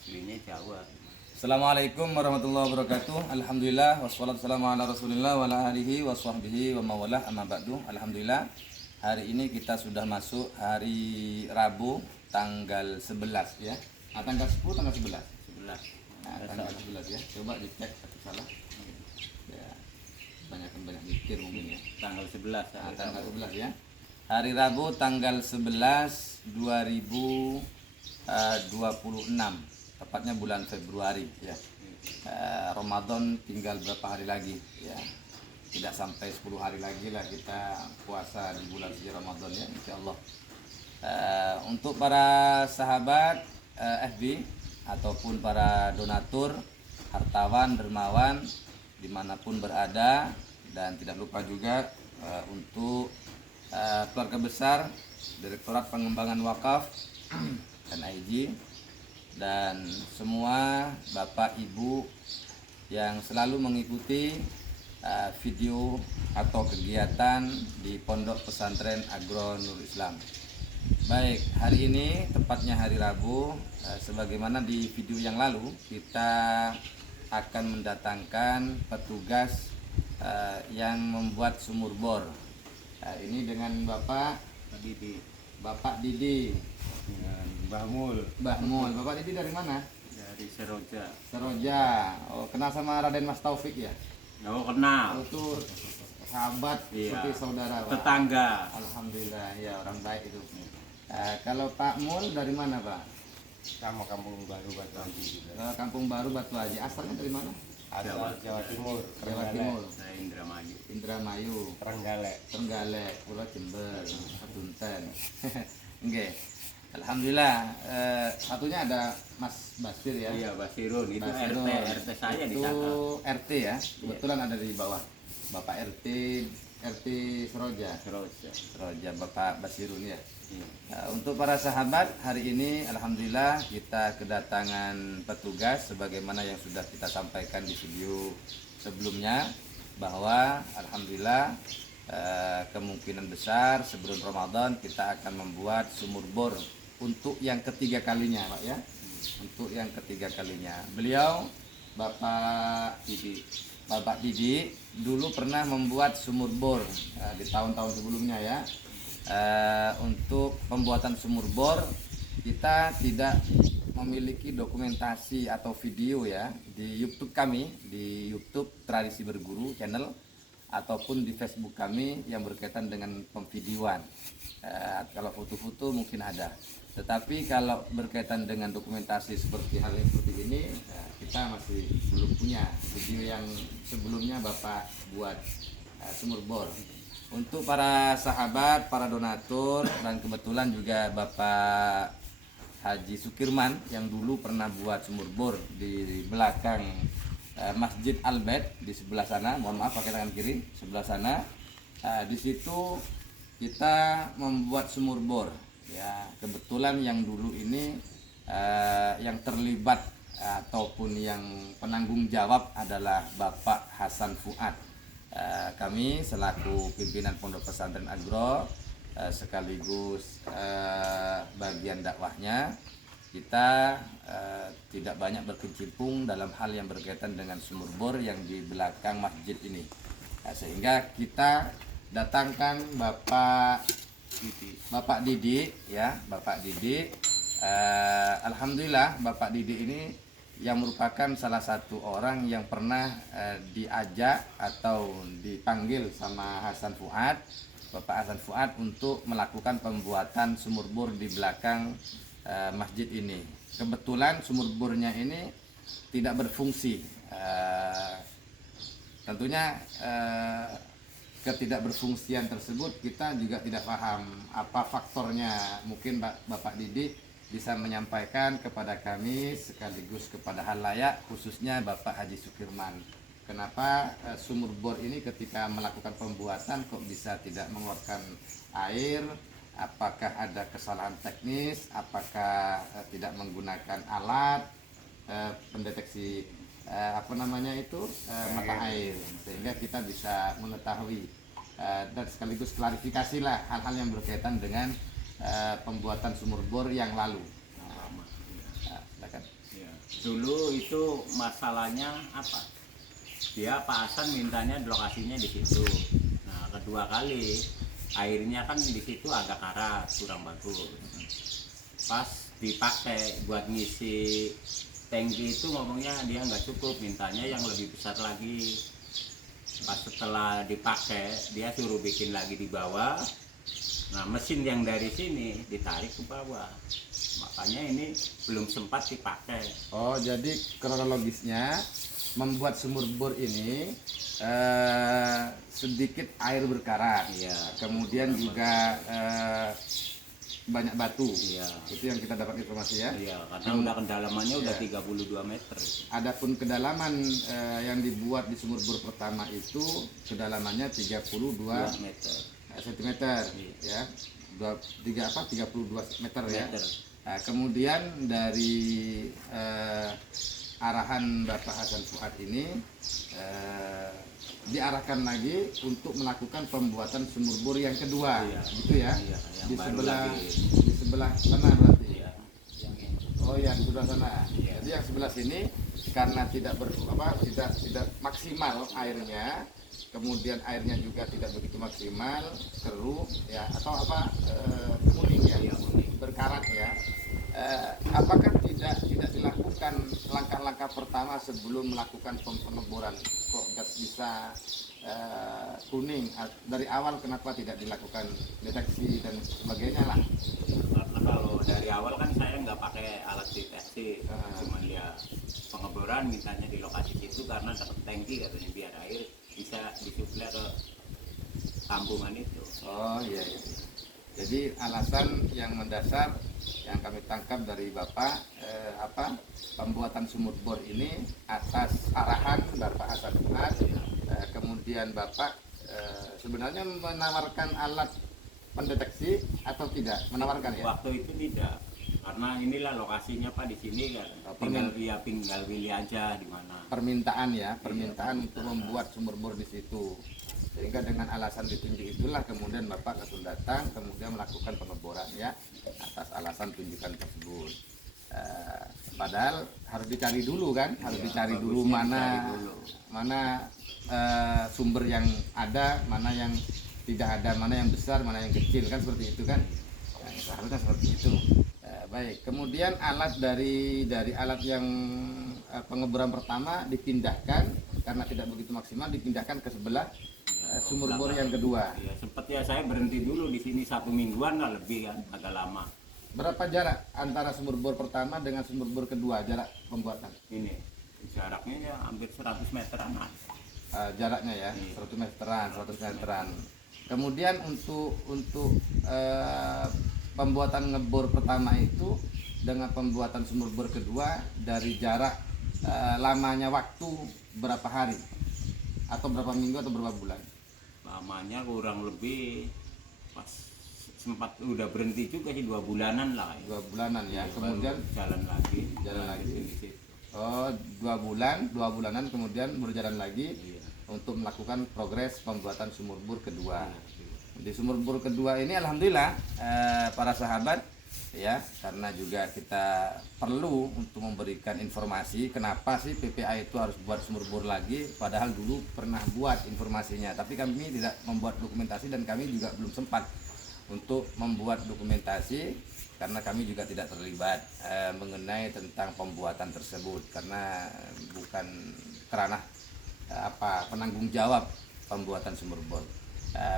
aslinya Jawa. Assalamualaikum warahmatullahi wabarakatuh. Alhamdulillah wassalatu wassalamu ala Rasulillah wa ala alihi wa sahbihi wa mawalah amma ba'du. Alhamdulillah, hari ini kita sudah masuk hari Rabu tanggal 11 ya. Tanggal 10 tanggal 11. 11. Tanggal 11 ya. Coba dicek atau salah. Ya. Banyak mikir mungkin ya. Tanggal 11. Tanggal 11 ya. Hari Rabu tanggal 11 2026, tepatnya bulan Februari ya. Ramadan tinggal berapa hari lagi ya, tidak sampai 10 hari lagi lah kita puasa di bulan suci Ramadan ya, insyaallah. Untuk para sahabat FB ataupun para donatur, hartawan, dermawan dimanapun berada, dan tidak lupa juga untuk keluarga besar Direktorat Pengembangan Wakaf dan IG, dan semua bapak ibu yang selalu mengikuti video atau kegiatan di Pondok Pesantren Agro Nurul Islam. Baik, hari ini tepatnya hari Rabu, sebagaimana di video yang lalu kita akan mendatangkan petugas yang membuat sumur bor. Ini dengan Bapak Didi Dengan Mbah Mul Bapak Didi dari mana? dari Seroja. Seroja. Oh, kenal sama Raden Mas Taufik ya? Oh, kenal. Itu sahabat Iya. seperti saudara, Pak. Tetangga. Alhamdulillah, ya orang baik itu. Kalau Pak Mul dari mana, Pak? Sama Kampung Baru Batu Haji juga. Kampung Baru Batu Haji. Asalnya dari mana? Asal Jawa Timur, Jawa Timur. Saya Indramayu. Indramayu, Trenggalek, Pulau Jember, Dunten. Oke. Alhamdulillah. Satunya ada Mas Basir ya. Iya, Basirun itu Basirun. RT saya di Itu sana. RT ya. Kebetulan ada di bawah. Bapak RT Seroja. Seroja Bapak Basirun ya. Iya. Untuk para sahabat, hari ini alhamdulillah kita kedatangan petugas sebagaimana yang sudah kita sampaikan di video sebelumnya, bahwa alhamdulillah kemungkinan besar sebelum Ramadan kita akan membuat sumur bor untuk yang ketiga kalinya, Pak ya. Untuk yang ketiga kalinya. Beliau Bapak Didi dulu pernah membuat sumur bor di tahun-tahun sebelumnya ya. Untuk pembuatan sumur bor kita tidak memiliki dokumentasi atau video ya di YouTube kami, di YouTube Tradisi Berguru channel, ataupun di Facebook kami yang berkaitan dengan pemvideoan. Kalau foto-foto mungkin ada, tetapi kalau berkaitan dengan dokumentasi seperti hal yang seperti ini, kita masih belum punya video yang sebelumnya Bapak buat sumur bor. Untuk para sahabat, para donatur, dan kebetulan juga Bapak Haji Sukirman yang dulu pernah buat sumur bor di belakang Masjid Al-Bait di sebelah sana, mohon maaf pakai tangan kiri, sebelah sana. Di situ kita membuat sumur bor ya. Kebetulan yang dulu ini yang terlibat ataupun yang penanggung jawab adalah Bapak Hasan Fuad. Kami selaku pimpinan Pondok Pesantren Agro sekaligus bagian dakwahnya, kita tidak banyak berkecimpung dalam hal yang berkaitan dengan sumur bor yang di belakang masjid ini. Sehingga kita datangkan Bapak Didi ya, Bapak Didi. Alhamdulillah Bapak Didi ini yang merupakan salah satu orang yang pernah diajak atau dipanggil sama Hasan Fuad, Bapak Hasan Fuad, untuk melakukan pembuatan sumur bor di belakang masjid ini. Kebetulan sumur bornya ini tidak berfungsi. Tentunya ketidakberfungsian tersebut kita juga tidak paham apa faktornya. Mungkin Bapak Didi bisa menyampaikan kepada kami sekaligus kepada halayak, khususnya Bapak Haji Sukirman, kenapa sumur bor ini ketika melakukan pembuatan kok bisa tidak mengeluarkan air, apakah ada kesalahan teknis, apakah tidak menggunakan alat pendeteksi mata air, sehingga kita bisa mengetahui dan sekaligus klarifikasi lah hal-hal yang berkaitan dengan pembuatan sumur bor yang lalu. Silakan. Ya. Dulu itu masalahnya apa? Dia Pak Hasan mintanya lokasinya di situ. Nah, kedua kali airnya kan di situ agak karat, kurang bagus. Pas dipakai buat ngisi tangki itu ngomongnya dia nggak cukup, mintanya yang lebih besar lagi. Pas setelah dipakai dia suruh bikin lagi di bawah. Nah, mesin yang dari sini ditarik ke bawah, makanya ini belum sempat dipakai. Oh, jadi kronologisnya membuat sumur bor ini sedikit air berkarat, Iya. kemudian juga banyak batu. Iya. Itu yang kita dapat informasi ya. Iya, karena udah kedalamannya udah 32 meter. Adapun kedalaman yang dibuat di sumur bor pertama itu kedalamannya 32 2 meter. cm ya. 32 meter ya. Meter. Nah, kemudian dari arahan Bapak Hasan Fuad ini diarahkan lagi untuk melakukan pembuatan sumur bor yang kedua, Iya. gitu ya. Iya, yang Di baru sebelah lagi. di sebelah sana berarti. Iya, yang ini. Oh ya, di sebelah sana. Iya. Jadi yang sebelah sini karena tidak tidak maksimal airnya, kemudian airnya juga tidak begitu maksimal, keruh ya atau kuning ya, Iya, kuning. berkarat ya. Apakah tidak dilakukan langkah-langkah pertama sebelum melakukan pengeboran? Kok bisa kuning dari awal? Kenapa tidak dilakukan deteksi dan sebagainya lah? Karena kalau dari awal kan saya nggak pakai alat deteksi, cuman dia pengeboran mintanya di lokasi situ karena dapat tangki katanya biar air bisa disuplai ke kampungan itu. Oh iya, iya. Jadi alasan yang mendasar yang kami tangkap dari Bapak pembuatan sumur bor ini atas arahan Bapak Hasan Fuad. Kemudian Bapak sebenarnya menawarkan alat pendeteksi atau tidak menawarkan ya? Waktu itu tidak, karena inilah lokasinya Pak di sini kan. Tinggal pilih aja di mana. Permintaan ya, permintaan untuk membuat sumur bor di situ. Sehingga dengan alasan ditunjuk itulah kemudian Bapak langsung datang kemudian melakukan pengeboran ya atas alasan tunjukan tersebut. Padahal harus dicari dulu kan, harus Iya, dicari dulu bagusnya mana dicari dulu. mana sumber yang ada, mana yang tidak ada, mana yang besar, mana yang kecil kan seperti itu kan. Seharusnya seperti itu. Baik, kemudian alat dari alat yang pengeboran pertama dipindahkan karena tidak begitu maksimal, dipindahkan ke sebelah sumur bor yang kedua. Ya sempat ya saya berhenti dulu di sini 1 mingguan lah lebih kan, agak lama. Berapa jarak antara sumur bor pertama dengan sumur bor kedua, jarak pembuatan? Ini jaraknya ya hampir 100 meteran lah. Jaraknya ya, Iya. 100 meteran. Kemudian untuk pembuatan ngebor pertama itu dengan pembuatan sumur bor kedua dari jarak lamanya waktu berapa hari atau berapa minggu atau berapa bulan? Lamanya kurang lebih pas sempat udah berhenti juga sih 2 bulanan lah. 2 bulanan ya. Baru Kemudian jalan lagi. Jalan lagi. Di situ. oh 2 bulanan kemudian berjalan lagi Iya. untuk melakukan progres pembuatan sumur bor kedua. Iya. Di sumur bor kedua ini alhamdulillah para sahabat ya, karena juga kita perlu untuk memberikan informasi kenapa sih PPA itu harus buat sumur bor lagi, padahal dulu pernah buat informasinya, tapi kami tidak membuat dokumentasi dan kami juga belum sempat untuk membuat dokumentasi karena kami juga tidak terlibat mengenai tentang pembuatan tersebut karena bukan kerana penanggung jawab pembuatan sumur bor.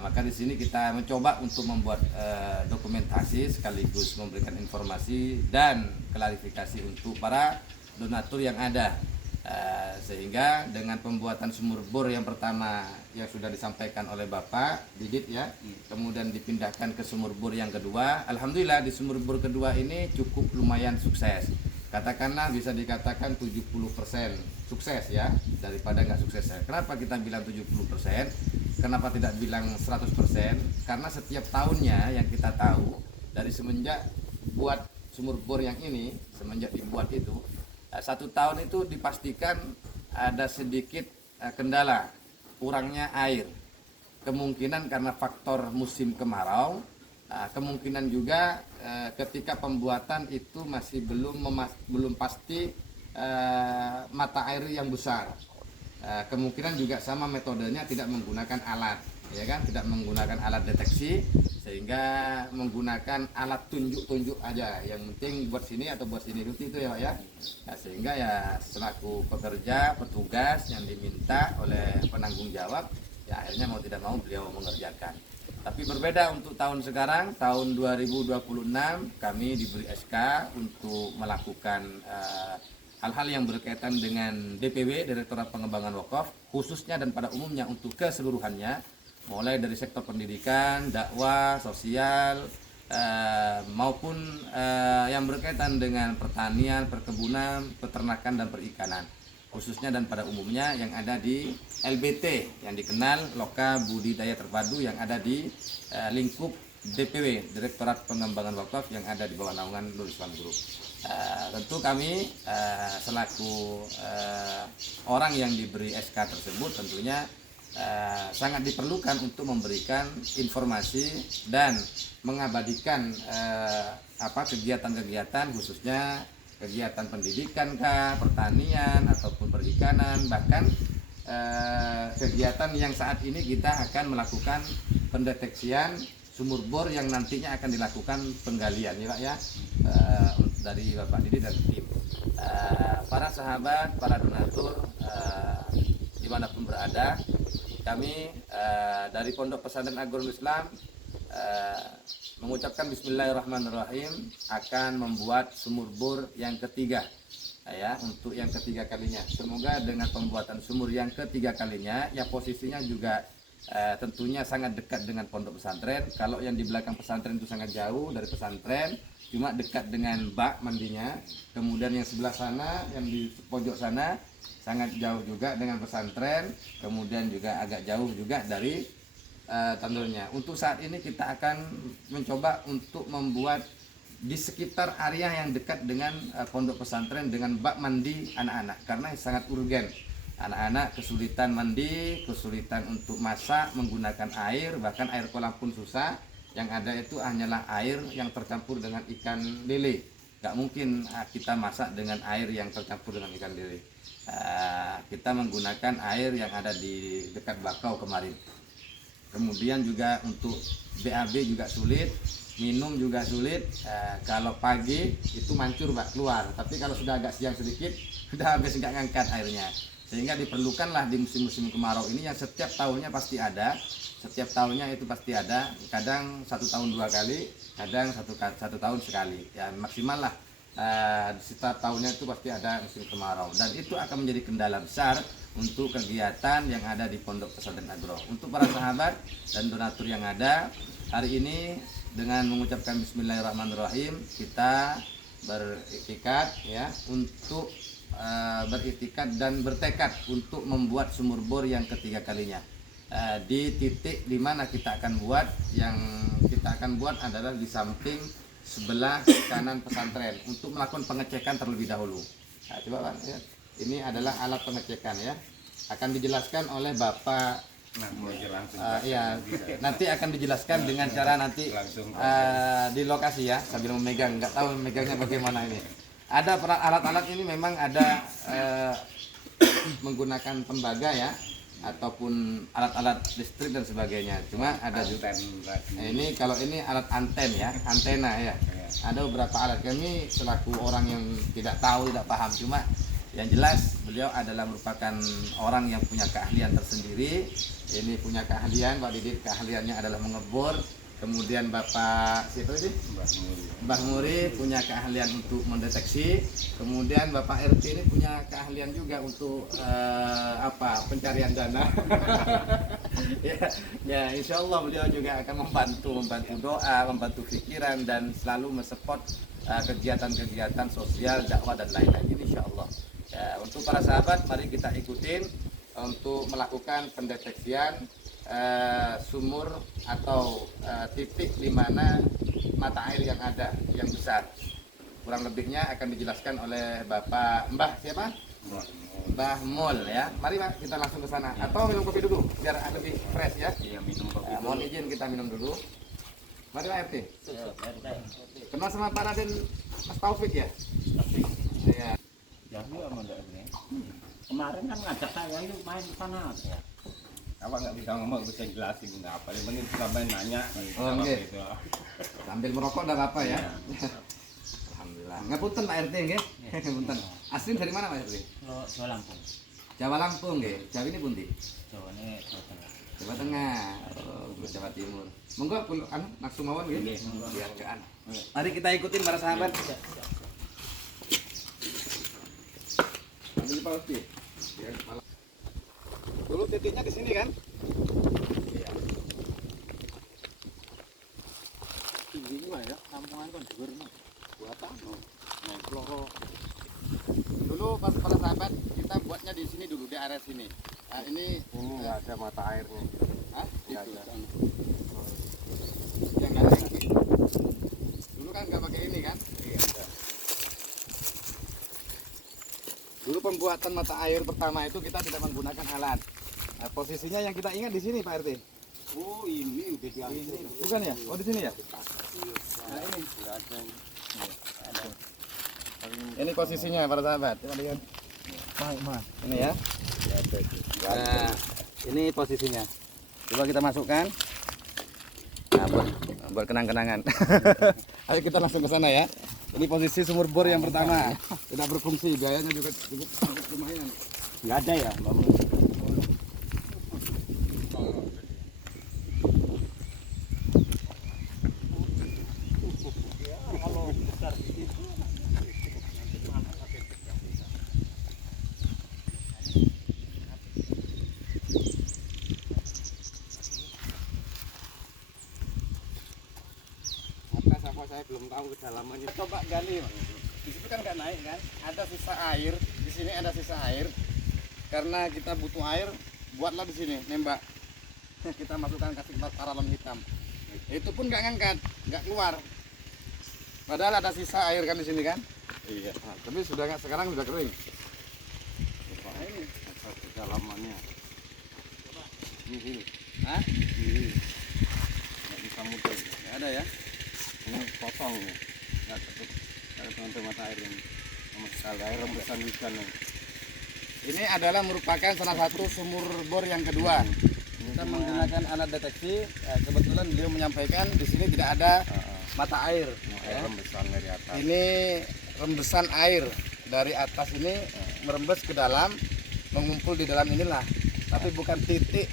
Maka di sini kita mencoba untuk membuat dokumentasi sekaligus memberikan informasi dan klarifikasi untuk para donatur yang ada, sehingga dengan pembuatan sumur bor yang pertama yang sudah disampaikan oleh Bapak Didit ya, kemudian dipindahkan ke sumur bor yang kedua. Alhamdulillah di sumur bor kedua ini cukup lumayan sukses, katakanlah bisa dikatakan 70% sukses ya daripada nggak sukses ya. Kenapa kita bilang 70%? Kenapa tidak bilang 100%? Karena setiap tahunnya yang kita tahu dari semenjak buat sumur bor yang ini, semenjak dibuat itu 1 tahun itu dipastikan ada sedikit kendala, kurangnya air. Kemungkinan karena faktor musim kemarau, kemungkinan juga ketika pembuatan itu masih belum pasti mata air yang besar. Kemungkinan juga sama metodenya, tidak menggunakan alat, ya kan, tidak menggunakan alat deteksi, sehingga menggunakan alat tunjuk-tunjuk aja, yang penting buat sini atau buat sini itu ya Pak ya. Sehingga ya selaku pekerja, petugas yang diminta oleh penanggung jawab, ya akhirnya mau tidak mau beliau mengerjakan. Tapi berbeda untuk tahun sekarang, tahun 2026 kami diberi SK untuk melakukan hal-hal yang berkaitan dengan DPW, Direktorat Pengembangan Wakaf, khususnya dan pada umumnya untuk keseluruhannya, mulai dari sektor pendidikan, dakwah, sosial, maupun yang berkaitan dengan pertanian, perkebunan, peternakan, dan perikanan, khususnya dan pada umumnya yang ada di LBT, yang dikenal Loka Budidaya Terpadu, yang ada di lingkup DPW, Direktorat Pengembangan Wakaf, yang ada di bawah naungan Nurul Islam Group. Tentu kami selaku orang yang diberi SK tersebut tentunya sangat diperlukan untuk memberikan informasi dan mengabadikan kegiatan-kegiatan, khususnya kegiatan pendidikan, pertanian ataupun perikanan, bahkan kegiatan yang saat ini kita akan melakukan pendeteksian sumur bor yang nantinya akan dilakukan penggalian ya Pak ya, dari Bapak Didi dan tim. Para sahabat, para donatur dimanapun berada, kami dari Pondok Pesantren Agronom Islam mengucapkan Bismillahirrahmanirrahim akan membuat sumur bor yang ketiga ya, untuk yang ketiga kalinya. Semoga dengan pembuatan sumur yang ketiga kalinya, ya posisinya juga tentunya sangat dekat dengan pondok pesantren. Kalau yang di belakang pesantren itu sangat jauh dari pesantren, cuma dekat dengan bak mandinya. Kemudian yang sebelah sana, yang di pojok sana, sangat jauh juga dengan pesantren. Kemudian juga agak jauh juga dari tandurnya. Untuk saat ini kita akan mencoba untuk membuat di sekitar area yang dekat dengan pondok pesantren dengan bak mandi anak-anak, karena sangat urgen. Anak-anak kesulitan mandi, kesulitan untuk masak menggunakan air, bahkan air kolam pun susah. Yang ada itu hanyalah air yang tercampur dengan ikan lele. Gak mungkin kita masak dengan air yang tercampur dengan ikan lele. Kita menggunakan air yang ada di dekat bakau kemarin. Kemudian juga untuk BAB juga sulit, minum juga sulit. Kalau pagi itu mancur Pak, keluar, tapi kalau sudah agak siang sedikit sudah habis nggak ngangkat airnya. Sehingga diperlukanlah di musim-musim kemarau ini yang setiap tahunnya pasti ada, setiap tahunnya itu pasti ada, kadang 1 tahun 2 kali, kadang satu tahun sekali, ya maksimal lah setiap tahunnya itu pasti ada musim kemarau, dan itu akan menjadi kendala besar untuk kegiatan yang ada di Pondok Pesantren Agro. Untuk para sahabat dan donatur yang ada hari ini, dengan mengucapkan Bismillahirrahmanirrahim, kita beriktikad ya untuk beriktikad dan bertekad untuk membuat sumur bor yang ketiga kalinya. Di titik di mana kita akan buat, yang kita akan buat adalah di samping sebelah kanan pesantren untuk melakukan pengecekan terlebih dahulu. Nah, coba Pak, ya. Ini adalah alat pengecekan ya. Akan dijelaskan oleh Bapak. Ya, nanti akan dijelaskan dengan cara nanti di lokasi ya, sambil memegang, nggak tahu memegangnya bagaimana ini. Ada alat-alat ini memang ada menggunakan tembaga ya, ataupun alat-alat listrik dan sebagainya. Cuma ada juga ini, kalau ini alat anten ya, antena ya. Ada beberapa alat. Kami selaku orang yang tidak tahu, tidak paham, cuma yang jelas beliau adalah merupakan orang yang punya keahlian tersendiri. Ini punya keahlian, Pak Didit keahliannya adalah mengebor. Kemudian Bapak siapa sih? Mbah Muri punya keahlian untuk mendeteksi. Kemudian Bapak RT ini punya keahlian juga untuk pencarian dana. ya insya Allah beliau juga akan membantu doa, membantu pikiran, dan selalu mensupport kegiatan-kegiatan sosial, dakwah dan lain-lain. Insya Allah. Ya, untuk para sahabat, mari kita ikutin untuk melakukan pendeteksian sumur atau titik di mana mata air yang ada yang besar. Kurang lebihnya akan dijelaskan oleh Bapak Mbah siapa? Mbah Mol ya. Mari Pak, kita langsung ke sana. Atau minum kopi dulu biar lebih fresh ya. Iya, minum kopi. Mohon izin kita minum dulu. Mari Pak RT. Kenal sama Pak Raden Mas Taufik ya? Iya. kemarin kan ngajak saya yuk main ke sana ya. Awak nggak bisa ngomong, bisa jelasin nggak apa. Yang penting cuma main nanya. Oh, Apa oke. itu. Sambil merokok enggak apa-apa ya. Iya. Alhamdulillah. Ngapunten Pak RT nggih. Ngapunten. Asli dari mana Pak RT? Kalau Jawa Lampung, Jawa Lampung nggih. Jawa ini pundi? Jawa ini Jawa Tengah. Jawa Tengah. Oh, Jawa Timur. Monggo kula anu langsung mawon nggih. Nggih, monggo. Dihargaan. Mari kita ikutin para sahabat. Ambil Pak Usti. Ya, kepala. Dulu titiknya di sini kan? Iya. Tinggi juga ya, kampungan kan dhuwur no. Buat apa? Main peloro. Dulu pas para sahabat kita buatnya di sini dulu di area sini. Nah, ini Ini nggak ada mata airnya. Hah? Nggak Itu. ada. Yang nggak tinggi. Dulu kan nggak pakai ini kan? Iya. Ada. Dulu pembuatan mata air pertama itu kita tidak menggunakan alat. Nah, posisinya yang kita ingat di sini Pak RT. Oh ini udah diambil. Bukan ya? Oh di sini ya? Nah ini nggak ada. Ini posisinya para sahabat. Coba lihat. Ini ya. Nah, ini posisinya. Coba kita masukkan. Nah, buat kenang-kenangan. Ayo kita langsung ke sana ya. Ini posisi sumur bor yang pertama. Tidak berfungsi, biayanya juga cukup lumayan. Nggak ada ya, Bang? Atas apa saya belum tahu kedalamannya. Coba gali, Bang. Di situ kan nggak naik kan? Ada sisa air. Di sini ada sisa air. Karena kita butuh air, buatlah di sini nembak. Kita masukkan kasih paralon hitam. Itu pun nggak ngangkat, nggak keluar. Padahal ada sisa air kan di sini kan? Iya. Nah, tapi sudah nggak, sekarang sudah kering. Nah, ini atas kedalamannya. Ini. Hah? Ini. Nggak bisa muter. Nggak ada ya? Ini kosong ya. Nggak tutup. Nggak ada teman mata air ini. Sama sekali air rembesan hujan ini. Ini adalah merupakan salah satu sumur bor yang kedua. Kita menggunakan alat deteksi. Kebetulan beliau menyampaikan di sini tidak ada mata air. Air rembesan dari atas. Ini rembesan air dari atas ini merembes ke dalam, mengumpul di dalam inilah. Tapi bukan titik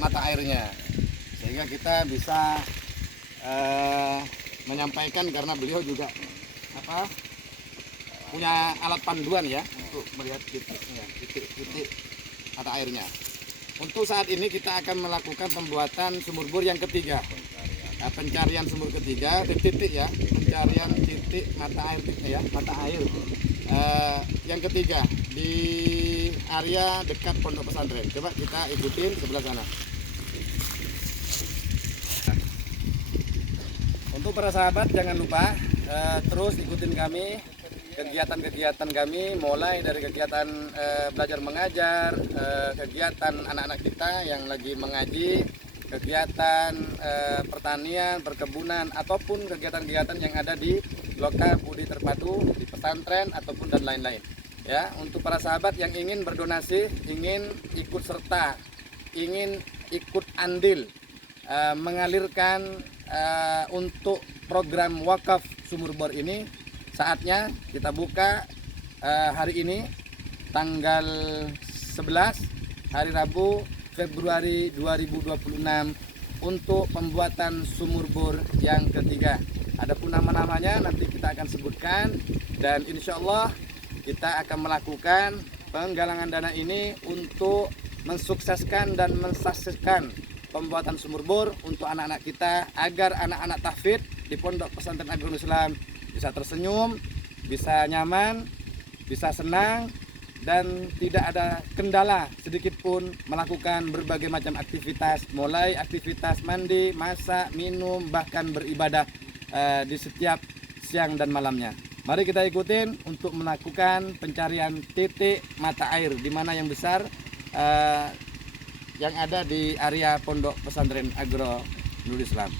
mata airnya. Sehingga kita bisa menyampaikan karena beliau juga punya alat panduan ya untuk melihat titik mata airnya. Untuk saat ini kita akan melakukan pembuatan sumur bor yang ketiga. Pencarian sumur ketiga, titik ya, pencarian titik mata air ya, mata air. Yang ketiga di area dekat pondok pesantren. Coba kita ikutin sebelah sana. Untuk para sahabat jangan lupa terus ikutin kami kegiatan-kegiatan kami, mulai dari kegiatan belajar mengajar, kegiatan anak-anak kita yang lagi mengaji, kegiatan pertanian, perkebunan, ataupun kegiatan-kegiatan yang ada di Loka Budi Terpadu, di pesantren ataupun dan lain-lain. Ya, untuk para sahabat yang ingin berdonasi, ingin ikut serta, ingin ikut andil mengalirkan untuk program wakaf sumur bor ini, saatnya kita buka hari ini tanggal 11 hari Rabu Februari 2026 untuk pembuatan sumur bor yang ketiga. Adapun nama-namanya nanti kita akan sebutkan, dan insya Allah kita akan melakukan penggalangan dana ini untuk mensukseskan dan mensukseskan pembuatan sumur bor untuk anak-anak kita, agar anak-anak tahfidz di Pondok Pesantren Agronom Islam bisa tersenyum, bisa nyaman, bisa senang, dan tidak ada kendala sedikit pun melakukan berbagai macam aktivitas, mulai aktivitas mandi, masak, minum, bahkan beribadah di setiap siang dan malamnya. Mari kita ikutin untuk melakukan pencarian titik mata air di mana yang besar yang ada di area Pondok Pesantren Agronom Islam.